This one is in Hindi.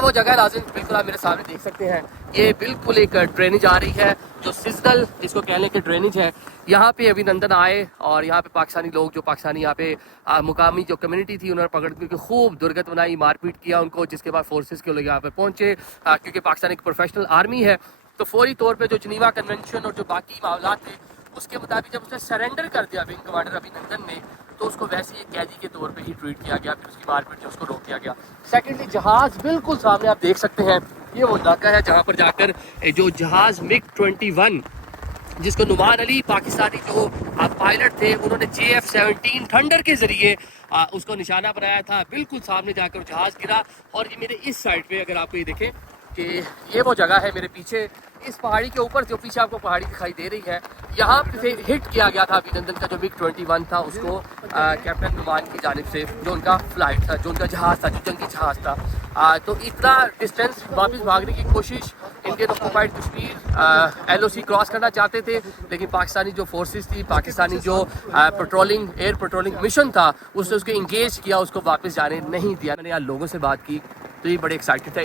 वो जगह नाज़रीन बिल्कुल आप मेरे सामने देख सकते हैं। ये बिल्कुल एक ड्रेनेज आ रही है जो सीजनल जिसको कहने के ड्रेनेज है। यहाँ पे अभिनंदन आए और यहाँ पे पाकिस्तानी लोग जो पाकिस्तानी यहाँ पे मुकामी जो कम्युनिटी थी उन्होंने पकड़ के खूब दुर्गत बनाई, मारपीट किया उनको, जिसके बाद फोर्सेस के लोग यहाँ पे पहुँचे क्योंकि पाकिस्तान एक प्रोफेशनल आर्मी है। तो फौरी तौर पर जो जनीवा कन्वेंशन और जो बाकी मामला थे उसके मुताबिक जब उसने सरेंडर कर दिया विंग कमांडर अभिनंदन ने, तो उसको वैसे ही कैदी के तौर पे ही ट्रीट किया गया, फिर उसकी मारपीट जो उसको रोक दिया गया। सेकेंडली जहाज़ बिल्कुल सामने आप देख सकते हैं, ये वो इलाका है जहाँ पर जाकर जो जहाज़ MiG-21 जिसको नुमान अली पाकिस्तानी जो पायलट थे उन्होंने JF-17 थंडर के ज़रिए उसको निशाना बनाया था, बिल्कुल सामने जाकर जहाज़ गिरा। और ये मेरे इस साइड पे अगर आपको ये देखें कि ये वो जगह है मेरे पीछे, इस पहाड़ी के ऊपर जो पीछे आपको पहाड़ी दिखाई दे रही है, यहाँ पे हिट किया गया था अभिनंदन का जो MiG-21 था उसको कैप्टन नुमान की जानिब से, जो उनका फ्लाइट था, जो उनका जहाज़ था, जो जंगी जहाज़ था। तो इतना डिस्टेंस वापस भागने की कोशिश Indian occupied Kashmir LOC cross करना चाहते थे, लेकिन पाकिस्तानी जो फोर्सेस थी, पाकिस्तानी जो पेट्रोलिंग एयर पेट्रोलिंग मिशन था उसने उसको इंगेज किया, उसको वापस जाने नहीं दिया। मैंने यहाँ लोगों से बात की तो ये बड़े एक्साइटेड थे।